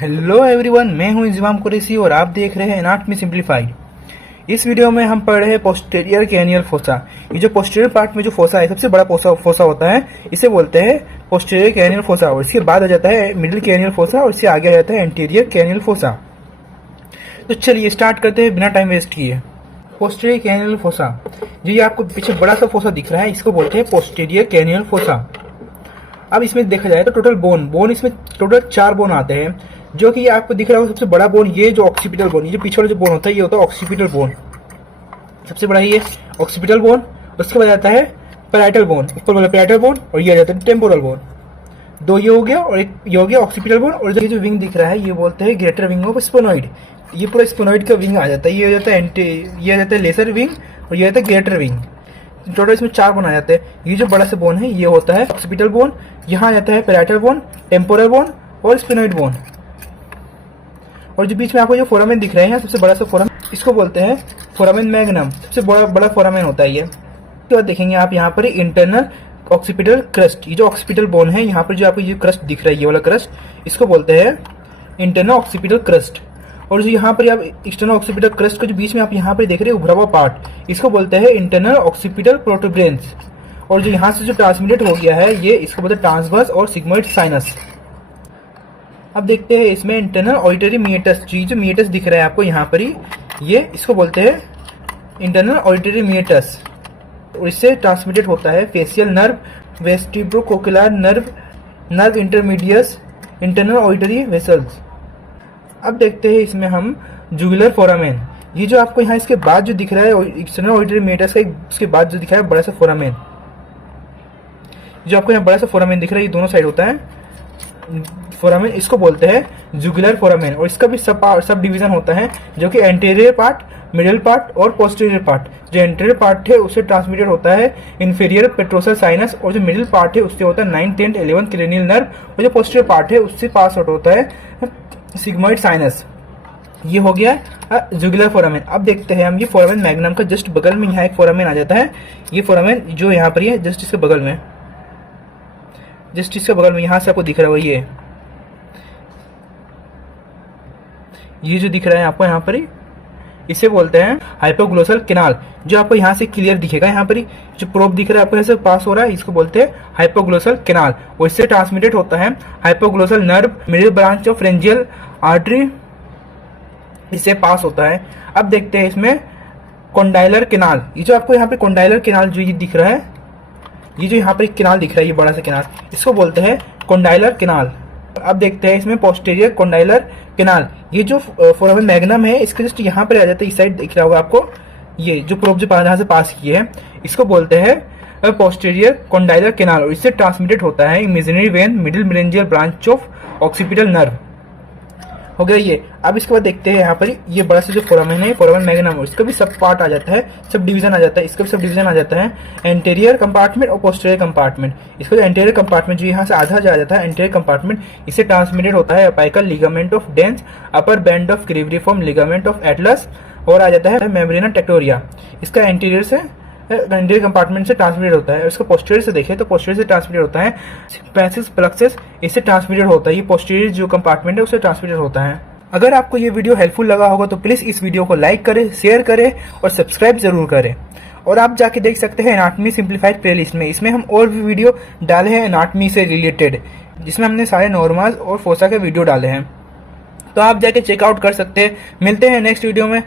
Hello everyone, मैं हूं इंजमाम कुरैशी और आप देख रहे हैं एनाटॉमी सिंप्लीफाइड। इस वीडियो में हम पढ़ रहे हैं पोस्टीरियर कैनियल फोसा। ये जो पोस्टीरियर पार्ट में जो फोसा है, सबसे बड़ा फोसा होता है, इसे बोलते हैं पोस्टीरियर कैनियल फोसा। और इसके बाद आ जाता है मिडिल कैनियल फोसा और इससे आगे आ जाता है एंटीरियर कैनियल फोसा। तो चलिए स्टार्ट करते हैं बिना टाइम वेस्ट किए। पोस्टीरियर कैनियल फोसा, जो ये आपको पीछे बड़ा सा फोसा दिख रहा है, इसको बोलते हैं पोस्टीरियर कैनियल फोसा। अब इसमें देखा जाए तो टोटल बोन इसमें टोटल 4 बोन आते हैं, जो कि आपको दिख रहा होगा। सबसे बड़ा बोन ये जो ऑक्सीपिटल बोन, ये जो पीछे वाला जो बोन होता है, ये होता है ऑक्सीपिटल बोन, सबसे बड़ा ये ऑक्सीपिटल बोन। उसके बाद आता है पैराइटल बोन, ऊपर वाला पैराइटल बोन, और ये आ जाता है टेम्पोरल बोन। 2 ये हो गया और एक ये हो गया ऑक्सीपिटल बोन। और ये जो विंग दिख रहा है, ये बोलते हैं ग्रेटर विंग ऑफ स्पोनोइड। ये पूरा स्पोनोइड का विंग आ जाता है। ये हो जाता है ये आ जाता है लेसर विंग और ये आता है ग्रेटर विंग। टोटल इसमें 4 बोन आ जाते हैं। ये जो बड़ा सा बोन है, ये होता है ऑक्सीपिटल बोन। यहाँ आ जाता है पैराइटल बोन, टेम्पोरल बोन और स्पोनोइड बोन। और जो बीच में आपको जो फोरामेन दिख रहे हैं, सबसे बड़ा सा फोरामेन, इसको बोलते हैं फोरामेन मैग्नम। सबसे बड़ा फोरामेन होता है ये। उसके बाद देखेंगे आप यहाँ पर इंटरनल ऑक्सीपिटल क्रस्ट। ये जो ऑक्सीपिटल बोन है, यहाँ पर जो आपको ये क्रस्ट दिख रहा है, ये वाला क्रस्ट, इसको बोलते हैं इंटरनल ऑक्सीपिटल क्रस्ट। और जो यहाँ पर आप एक्सटर्नल ऑक्सीपिटल क्रस्ट को जो बीच में आप यहाँ पर देख रहे हैं उभरा हुआ पार्ट, इसको बोलते हैं इंटरनल ऑक्सीपिटल प्रोटुबरेंस। और जो यहाँ से जो ट्रांसमिटेड हो गया है, ये इसको बोलते हैं ट्रांसवर्स और सिग्मोइड साइनस। अब देखते हैं इसमें इंटरनल ऑडिटरी मीएटस। जो मीएटस दिख रहा है आपको यहाँ पर ही, ये इसको बोलते हैं इंटरनल ऑडिटरी मीएटस। और इससे ट्रांसमिटेड होता है facial nerve, vestibulocochlear nerve intermedius, internal auditory vessels. अब देखते हैं इसमें हम जुगुलर फोरामेन। ये जो आपको यहाँ इसके बाद जो दिख रहा है एक्सटर्नल ऑडिटरी मीएटस का, उसके बाद जो दिख रहा है बड़ा सा फोरामेन, जो आपको यहाँ बड़ा सा फोरामेन दिख रहा है, ये दोनों साइड होता है फोरामेन, इसको बोलते हैं जुगुलर फोरामेन। और इसका भी सब डिवीजन होता है, जो कि एंटीरियर पार्ट, मिडिल पार्ट और पोस्टीरियर पार्ट। जो एंटीरियर पार्ट है उससे ट्रांसमिटेड होता है इंफीरियर पेट्रोसल साइनस, और जो मिडिल पार्ट है उससे होता है 9th, 10th, 11th cranial nerve, और जो पोस्टीरियर पार्ट है उससे पास आउट होता है सिग्मोइड साइनस। ये हो गया जुगुलर फोरामेन। अब देखते हैं हम ये फोरामेन मैग्नम का जस्ट बगल में यहाँ एक फोरामेन आ जाता है। ये फोरामेन जो यहाँ पर है, जस्ट इसके बगल में, यहाँ से आपको दिख रहा है ये जो दिख रहा है आपको यहाँ पर ही, इसे बोलते हैं हाइपोग्लोसल केनाल। जो आपको यहाँ से क्लियर दिखेगा, यहाँ पर ही जो प्रोब दिख रहा है आपको यहाँ से पास हो रहा है, इसको बोलते हैं हाइपोग्लोसल केनाल। और इससे ट्रांसमिटेड होता है hypoglossal nerve, middle branch of pharyngeal artery, इससे पास होता है। अब देखते हैं इसमें कॉन्डाइलर केनाल। ये जो आपको यहाँ पे कॉन्डाइलर केनाल जो ये दिख रहा है, ये जो यहाँ पर एक केनाल दिख रहा है, ये बड़ा सा केनाल, इसको बोलते हैं कॉन्डाइलर केनाल। अब देखते हैं इसमें पोस्टीरियर कॉन्डाइलर केनाल। ये जो फोरामेन मैग्नम है, इसके जस्ट यहाँ पर आ जाता है, इस साइड दिख रहा होगा आपको, ये जो प्रोब जो जहाँ से पास किए हैं, इसको बोलते हैं पोस्टीरियर कॉन्डाइलर केनाल। और इससे ट्रांसमिटेड होता है imaginary vein, middle meningeal branch of occipital nerve. हो गया ये। अब इसके बाद देखते हैं यहाँ पर ये बड़ा सा जो फोरामेन है, फोरामेन मैग्नम, इसका भी सब पार्ट आ जाता है, सब डिवीजन आ जाता है। इसका भी सब डिवीजन आ जाता है एंटीरियर कंपार्टमेंट और पोस्टीरियर कंपार्टमेंट। इसका जो एंटीरियर कंपार्टमेंट जो यहाँ से आधा जा जाता है एंटीरियर कंपार्टमेंट, इससे ट्रांसमिटेड होता है apical ligament of dens, upper band of cruciform ligament of atlas, और आ जाता है मेम्ब्रेना टेक्टोरिया। इसका एंटीरियर से एंटीरियर कंपार्टमेंट से ट्रांसमिटेड होता है। इसका पोस्टीरियर से देखें तो पोस्टीरियर से ट्रांसमिटेड होता है प्रेसिस प्लक्सस, इससे ट्रांसमिटेड होता है। ये पोस्टीरियर जो कंपार्टमेंट है उससे ट्रांसमिटेड होता है। अगर आपको ये वीडियो हेल्पफुल लगा होगा तो प्लीज़ इस वीडियो को लाइक करें, शेयर करें और सब्सक्राइब जरूर करें। और आप जाके देख सकते हैं एनाटॉमी सिंप्लीफाइड प्लेलिस्ट में, इसमें हम और भी वीडियो डाले हैं एनाटॉमी से रिलेटेड, जिसमें हमने सारे नॉर्मल्स और फोसा के वीडियो डाले हैं, तो आप जाके चेकआउट कर सकते हैं। मिलते हैं नेक्स्ट वीडियो में।